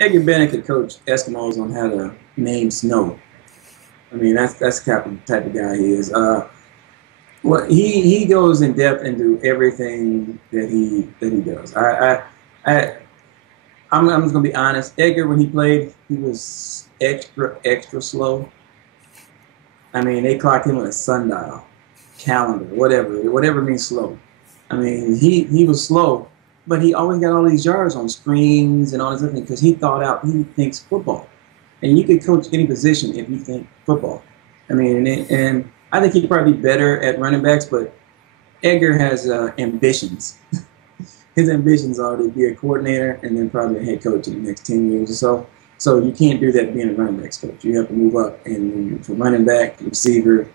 Edgar Bennett could coach Eskimos on how to name snow. I mean, that's the type of guy he is. Well, he goes in depth into everything that he does. I I'm just gonna be honest. Edgar, when he played, he was extra slow. I mean, they clocked him with a sundial, calendar, whatever means slow. I mean, he was slow, but he always got all these yards on screens and all this other thing because he thought out. He thinks football, and you could coach any position if you think football. I mean, and I think he'd probably be better at running backs, but Edgar has ambitions. His ambitions are to be a coordinator and then probably a head coach in the next 10 years or so. So you can't do that being a running backs coach. You have to move up and from running back to receiver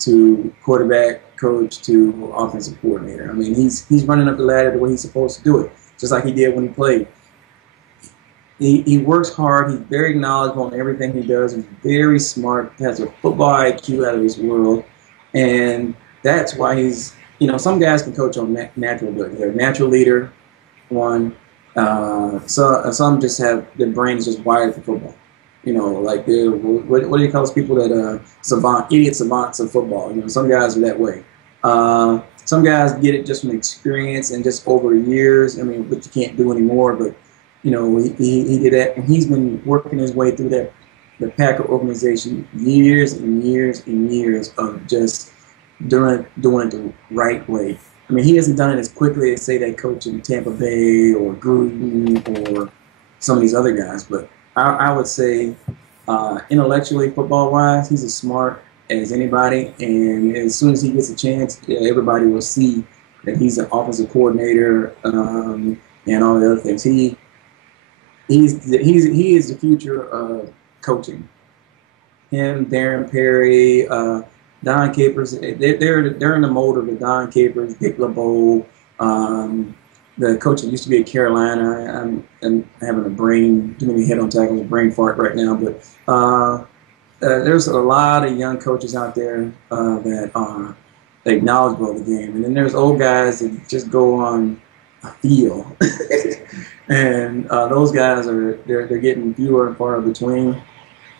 to quarterback coach to offensive coordinator. I mean, he's running up the ladder the way he's supposed to do it, just like he did when he played. He works hard. He's very knowledgeable in everything he does. He's very smart. Has a football IQ out of this world, and that's why he's. You know, some guys can coach on natural ability. They're a natural leader, one. So some just have their brains just wired for football. You know, like they're what do you call those people that idiot savants of football? You know, some guys are that way. Some guys get it just from experience and just over years. I mean, which you can't do anymore. But you know, he did that, and he's been working his way through the Packer organization years and years and years of just doing it the right way. I mean, he hasn't done it as quickly as, say, that coach in Tampa Bay or Gruden or some of these other guys. But I would say, intellectually, football-wise, he's as smart as anybody. And as soon as he gets a chance, everybody will see that he's an offensive coordinator and all the other things. He is the future of coaching. Him, Darren Perry, Don Capers, they're in the mold of the Don Capers, Dick LeBeau, the coach that used to be at Carolina. I'm having too many head on tackles, a brain fart right now. But there's a lot of young coaches out there that are knowledgeable of the game, and then there's old guys that just go on a feel, and those guys they're getting fewer and far between.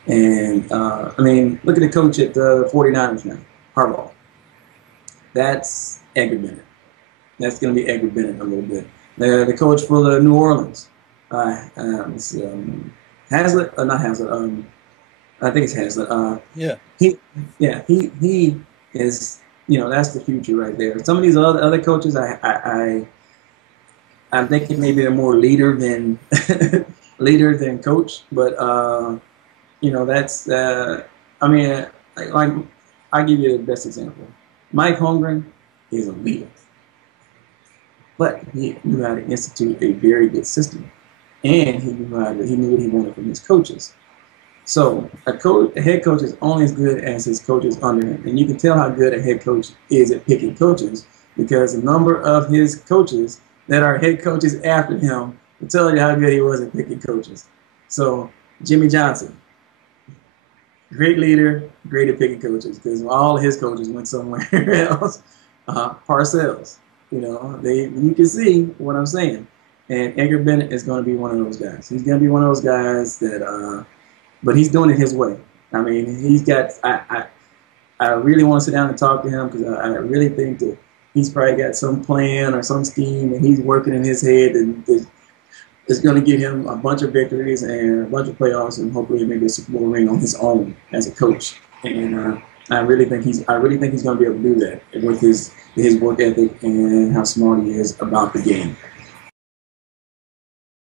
And, I mean, look at the coach at the 49ers now, Harbaugh. That's Edgar Bennett. That's going to be Edgar Bennett a little bit. The coach for the New Orleans, Haslett, not Haslett, I think it's Haslett. He is, you know, that's the future right there. Some of these other coaches, I'm thinking maybe they're more leader than coach, but, you know, that's, I mean, like I'll give you the best example. Mike Holmgren is a leader, but he knew how to institute a very good system, and he knew what he wanted from his coaches. So a head coach is only as good as his coaches under him, and you can tell how good a head coach is at picking coaches because the number of his coaches that are head coaches after him will tell you how good he was at picking coaches. So Jimmy Johnson. Great leader, great at picking coaches because all his coaches went somewhere else. Parcells, you know, you can see what I'm saying. And Edgar Bennett is going to be one of those guys. He's going to be one of those guys that, but he's doing it his way. I mean, he's got. I really want to sit down and talk to him because I really think that he's probably got some plan or some scheme and he's working in his head and. It's going to get him a bunch of victories and a bunch of playoffs, and hopefully maybe a Super Bowl ring on his own as a coach. And I really think he's going to be able to do that with his work ethic and how smart he is about the game.